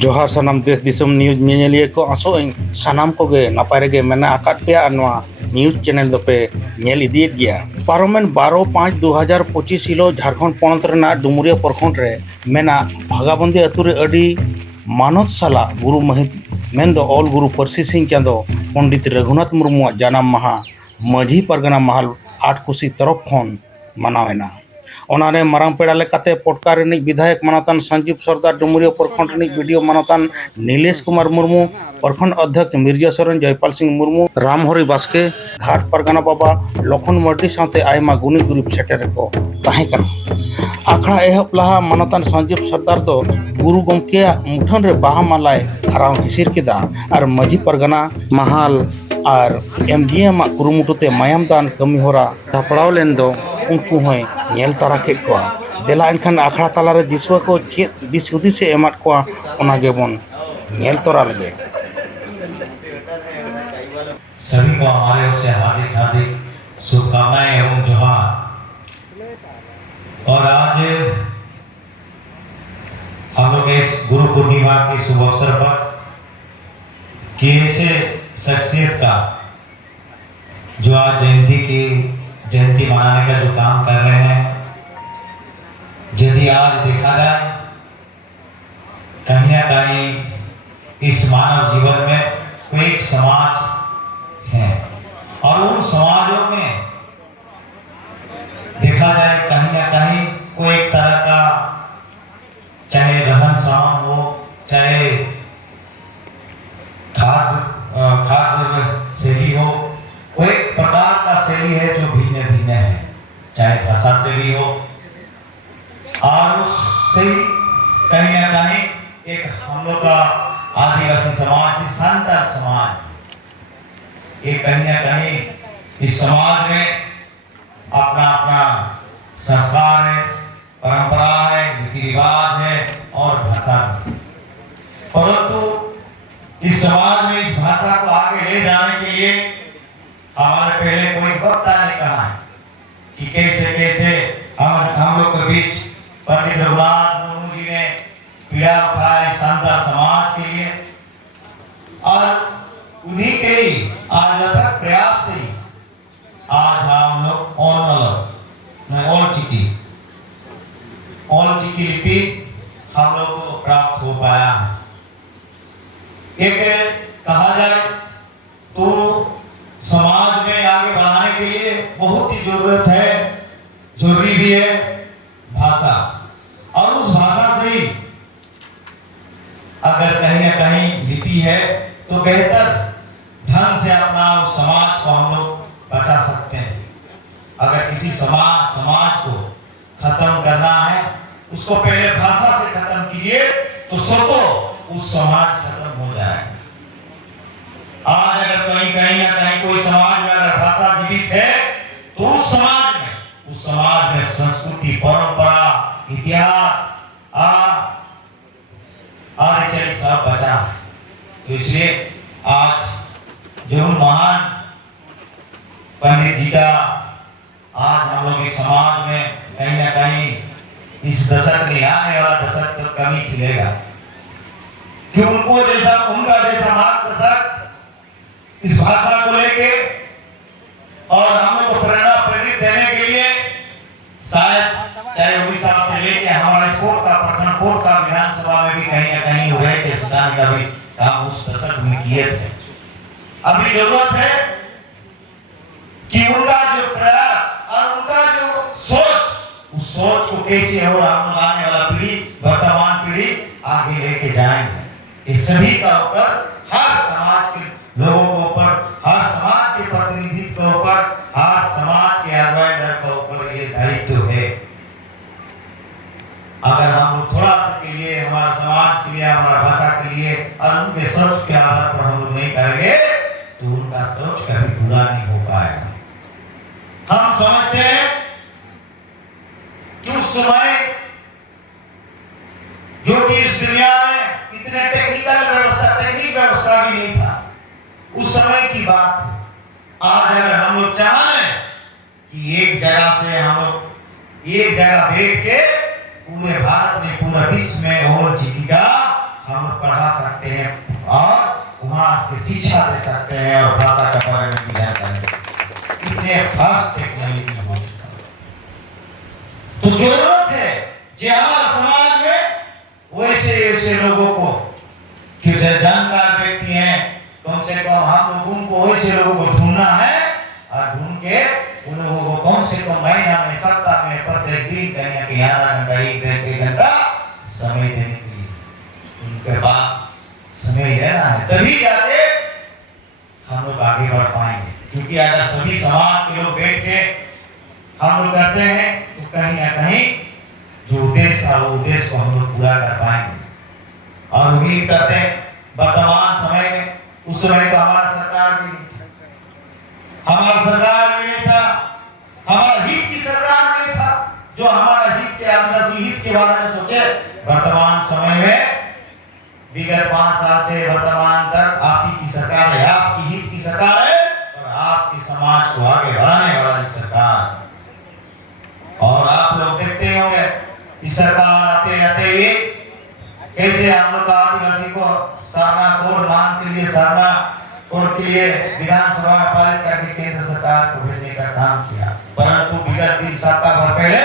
जोहार सानाम देश दिसम news ñeñeliya ko aso sanam ko ge napay rege mena akat pe anwa news channel दोपे ñel idiet gya पारोमेन 12/5/2025 हिलो झारखंड पौनत रेना डुमुरिया प्रखंड रे मेना भागाबंदी अतुरे अडी मानत साला गुरु महित मेंदो ऑल गुरु परसी सिंह चांदो पंडित रघुनाथ मुर्मू जानाम महा माझी परगना महल 8 कुसी तरफ खन मनावेना ओनारे मारांग पेड़ा लेकाते पटका रिनिक विधायक मानतान संजीव सरदार डुमुरिया प्रखंड रिनिक वीडियो मानतान नीलेश कुमार मुर्मू प्रखंड अध्यक्ष मिर्जा सोरेन जयपाल सिंह मुर्मू रामहरि बास्के घाट परगना बाबा लखन मर्डी साथे आयमा गुनी गुरीब सेटेर को ताहे कना आखड़ा एहब लहा मानतान संजीव सरदार दो गुरु गमके मुठन रे बाहा मालाय आराम हिसिर केदा और माझी परगना महाल और एमजीएम कुरुमुटुते मायाम दान कमी होरा सापड़ाव लेन दो उनको होय नेल तारा के को देला इनखान आखड़ा ताला रे दिसवा को चेत दिस हुदी से एमात को ओना गेबन नेल तोरा लगे सभी को हमारे ओर से हार्दिक हार्दिक शुभकामनाएं एवं जोहार। और आज हम लोग एक गुरु पूर्णिमा के शुभ अवसर पर कि ऐसे शख्सियत का जो आज जयंती मनाने का जो काम कर रहे हैं, यदि आज देखा जाए कहीं ना कहीं इस मानव जीवन में कोई एक समाज है और उन समाजों में देखा जाए कहीं ना कहीं कोई एक तरह का चाहे रहन सहन हो, चाहे खाद्य शैली हो, कोई एक प्रकार का शैली है जो भिन्न भिन्न है, चाहे भाषा से भी हो और उससे कहीं ना कहीं एक हम लोग का आदिवासी समाज संतर समाज एक कहीं ना कहीं इस समाज में अपना अपना संस्कार है, परंपरा है, रीति रिवाज है और भाषा है। परंतु इस समाज में इस भाषा को आगे ले जाने के लिए हमारे पहले कोई वक्ता ने कहा है कि कैसे कैसे हम लोग के बीच पंडित रघुनाथ मुर्मू जी ने पीड़ा उठाई संतर समाज के लिए और उन्हीं के ही आज अथक प्रयास से आज हम लोग ऑल चिकी लिपि हम लोग को प्राप्त हो पाया है। एक कहा जाए तो समाज में आगे बढ़ाने के लिए बहुत ही जरूरत है, जरूरी भी है भाषा, और उस भाषा से ही अगर कहीं ना कहीं लिपि है तो बेहतर ढंग से अपना उस समाज को हम लोग बचा सकते हैं। अगर किसी समाज को खत्म करना है, उसको पहले भाषा से खत्म कीजिए तो स्वतः उस समाज खत्म हो जाएगा। आज अगर कहीं ना कहीं कोई समाज में अगर भाषा जीवित है तो उस समाज में संस्कृति, परंपरा, इतिहास आदि सब बचा। तो इसलिए आज जो महान पंडित जी का आज हम लोग इस समाज में कहीं ना कहीं इस दशक में आने वाला दशक तो कमी खिलेगा कि उनका जैसा मार्गदर्शक इस भाषा को लेके और हम लोग को प्रेरित देने के लिए शायद चाहे उड़ीसा से लेके हमारा स्पोर्ट का प्रखंड कोर्ट का विधानसभा में भी कहीं ना कहीं रह के सुधार का भी काम उस दशक में किए थे। अभी जरूरत है कि उनका जो प्रयास और उनका जो सोच, उस सोच को कैसे और हम आने वाला पीढ़ी, वर्तमान पीढ़ी आगे लेके जाएंगे। इस सभी का ऊपर हर समाज के लोगों के ऊपर, हर समाज के प्रतिनिधित्व के ऊपर, हर समाज के एडवाइजर के ऊपर ये दायित्व है। अगर हम लोग थोड़ा सा के लिए, हमारे समाज के लिए, हमारा भाषा के लिए और उनके सोच के आधार पर हम लोग नहीं करेंगे तो उनका सोच कभी पूरा नहीं हो पाएगा। हम समझते हैं कि उस समय जो कि इस दुनिया में इतने टेक्निक व्यवस्था भी नहीं था, उस समय की बात है। आज अगर हम लोग चाहें कि एक जगह से हम लोग एक जगह बैठ के पूरे भारत में, पूरे विश्व में और जीविका हम लोग पढ़ा सकते हैं और वहाँ से शिक्षा दे सकते हैं और भाषा के बारे में भी जानकारी इतने फास्ट टेक्नोलॉजी हो चुका है। तो जरूरत है जो हमारे समाज में वैसे ऐसे लोगों को कि जो जानकार व्यक्ति हैं कम से कम हम लोगों को वैसे लोगों को ढूंढना है और ढूंढ के उन लोगों को कम से कम महीना में सप्ताह में प्रत्येक दिन कहीं ना कहीं आधा घंटा एक घंटा समय देने के लिए उनके पास समय रहना है, तभी जाके हम लोग आगे बढ़ पाएंगे। क्योंकि अगर सभी समाज के लोग बैठ के हम लोग करते हैं तो कहीं ना कहीं जो उद्देश्य था वो उद्देश्य को हम लोग पूरा कर पाएंगे। और उम्मीद करते हैं वर्तमान समय में, उस समय तो हमारा सरकार भी नहीं था, हमारा सरकार भी नहीं था, हमारा हित की सरकार नहीं था जो हमारा हित के आदिवासी हित के बारे में सोचे। वर्तमान समय में विगत 5 साल से वर्तमान तक आप ही की सरकार है, आपकी हित की सरकार है और आपके समाज को आगे बढ़ाने वाली सरकार। और आप लोग देखते होंगे इस सरकार आते आते ये कैसे हम लोग आदिवासी को सरना कोड मांग के लिए सरना कोड के लिए विधानसभा में पारित करके केंद्र सरकार को भेजने का काम किया। परंतु विगत 3 सप्ताह भर पहले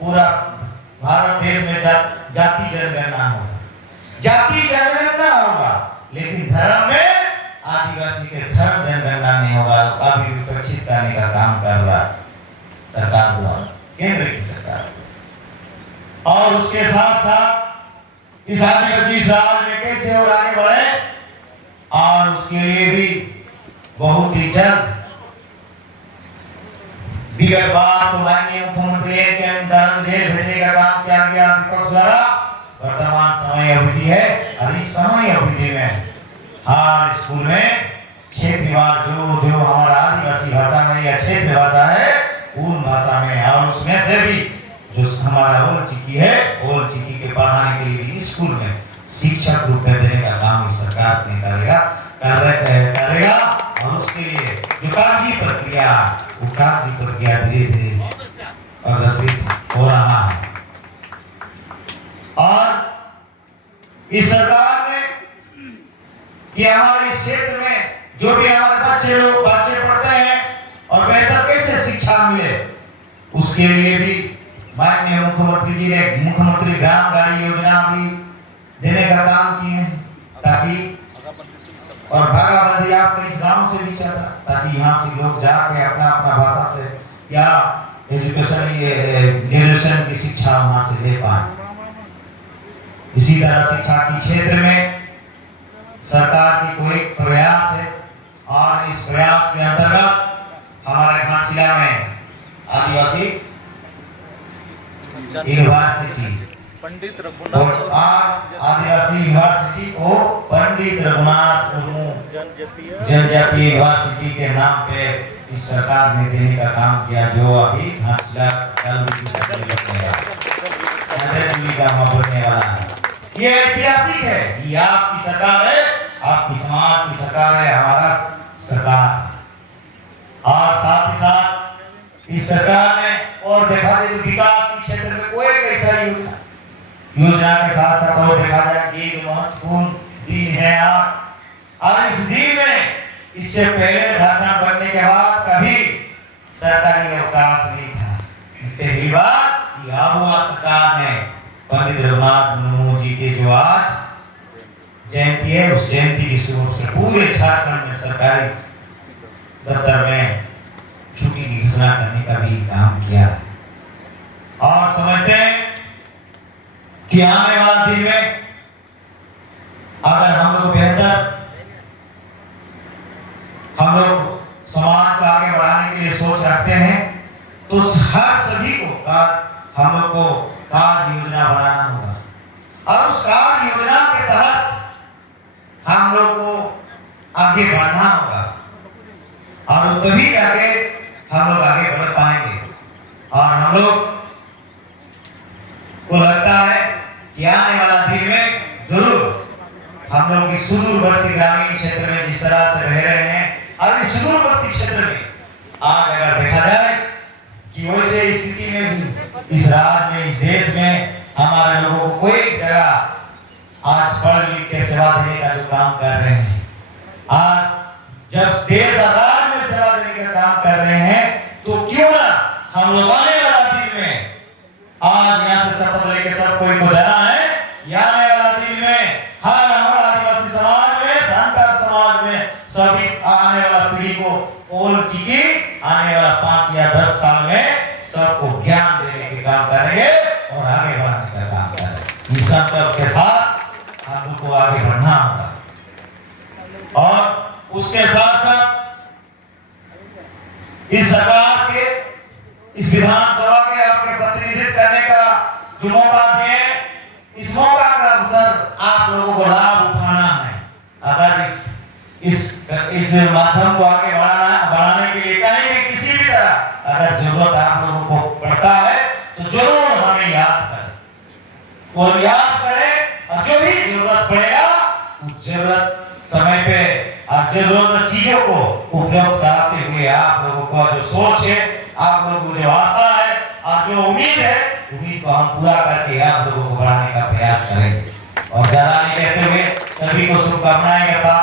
पूरा भारत देश में जाति जनगणना होगा, जाति जनगणना होगा, लेकिन धर्म में आदिवासी के धर्म जनगणना नहीं होगा। अभी विकसित करने का काम कर रहा सरकार द्वारा, केंद्र की सरकार। और उसके साथ साथ इस आदिवासी राज में कैसे और आगे बढ़े और उसके लिए भी बहुत ही जल्द विगत बार तो माननीय मुख्यमंत्री के अंदर जेल भेजने का काम किया गया विपक्ष द्वारा। वर्तमान समय अवधि है और इस समय अवधि में हर स्कूल में क्षेत्रवार जो हमारा आदिवासी भाषा में या क्षेत्र भाषा है उन भाषा में, और उसमें से भी जो हमारा ओल चिकी है, ओल चिकी के पढ़ाने के लिए भी स्कूल में शिक्षक रूप में देने का काम इस सरकार ने करेगा। और उसके लिए जो कागजी प्रक्रिया, वो कागजी प्रक्रिया धीरे धीरे अग्रसरित हो रहा है। और इस सरकार ने कि हमारे इस क्षेत्र में जो भी हमारे बच्चे पढ़ते हैं और बेहतर कैसे शिक्षा मिले, उसके लिए भी माननीय मुख्यमंत्री जी ने मुख्यमंत्री ग्राम गाड़ी योजना भी देने का काम किए हैं, ताकि और भागाबंदी आपके इस गांव से भी चला, ताकि यहाँ से लोग जाके अपना अपना भाषा से या एजुकेशन ग्रेजुएशन की शिक्षा वहाँ से ले पाए। इसी तरह शिक्षा के क्षेत्र में सरकार की कोई प्रयास है और इस प्रयास के अंतर्गत हमारे घाटशिला में आदिवासी यूनिवर्सिटी पंडित रघुनाथ आदिवासी यूनिवर्सिटी को पंडित रघुनाथ मुर्मू जनजातीय यूनिवर्सिटी के नाम पे इस सरकार ने देने का काम किया, जो अभी घाटशिला बढ़ने वाला है। ये ऐतिहासिक है, ये आपकी सरकार है, आपकी समाज की सरकार है, हमारा सरकार। और साथ ही साथ इस सरकार ने और देखा जाए विकास के क्षेत्र में कोई कैसा योजना के साथ साथ और देखा जाए एक महत्वपूर्ण दिन है आज। और इस दिन में इससे पहले झारखंड बनने के बाद कभी सरकारी अवकाश नहीं था। पहली बार यह हुआ सरकार ने पंडित रघुनाथ मुर्मू जी के जो आज जयंती है, उस जयंती की शुभ से पूरे झारखंड में सरकारी दफ्तर में छुट्टी की घोषणा करने का भी काम किया। और समझते हैं कि आने वाला दिन में अगर हम लोग बेहतर हम लोग समाज को आगे बढ़ाने के लिए सोच रखते हैं तो हर सभी को हम लोग को कार्य योजना बनाना होगा और उस कार्य योजना के तहत हम लोग को आगे बढ़ना होगा और तभी जाके हम लोग आगे बढ़ पाएंगे। और हम लोग को लगता है कि आने वाला दिन में जरूर हम लोग इस सुदूरवर्ती ग्रामीण क्षेत्र में जिस तरह से रह रहे हैं और इस सुदूरवर्ती क्षेत्र में आज अगर देखा जाए कि वैसे स्थिति में भी इस राज्य में, इस देश में हमारे लोगों को कोई जगह आज काम कर रहे हैं। आज जब देश और राज्य में सेवा देने का काम कर रहे हैं तो क्यों ना हम लोग आने वाला दिन में, आज यहाँ से शपथ लेके सब कोई को जाना है कि आने वाला दिन में हर हमारा आदिवासी समाज में, संकर समाज में सभी आने वाला पीढ़ी को ओल चिकी आने वाला 5 या 10 साल में सबको ज्ञान देने के काम करेंगे और आगे बढ़ाने का काम करेंगे। इस संकल्प के साथ हम लोग को आगे बढ़ना होगा और उसके साथ साथ इस सरकार के, इस विधानसभा के आपके प्रतिनिधित्व करने का जो मौका दिए, इस मौका का अवसर आप लोगों को लाभ उठाना है। अगर इस माध्यम को आगे बढ़ाने के लिए कहीं भी किसी भी तरह अगर जरूरत आप लोगों को पड़ता है तो जरूर हमें याद करें और याद करें, और जो भी जरूरत पड़ेगा उस जरूरत समय पे और जरूरत चीजों को उपलब्ध कराते हुए आप लोगों का जो सोच है, आप लोगों को जो आशा है और जो उम्मीद है, उम्मीद को हम पूरा करके आप लोगों को बढ़ाने का प्रयास करेंगे। और ज्यादा नहीं कहते हुए सभी को शुभकामनाएं के साथ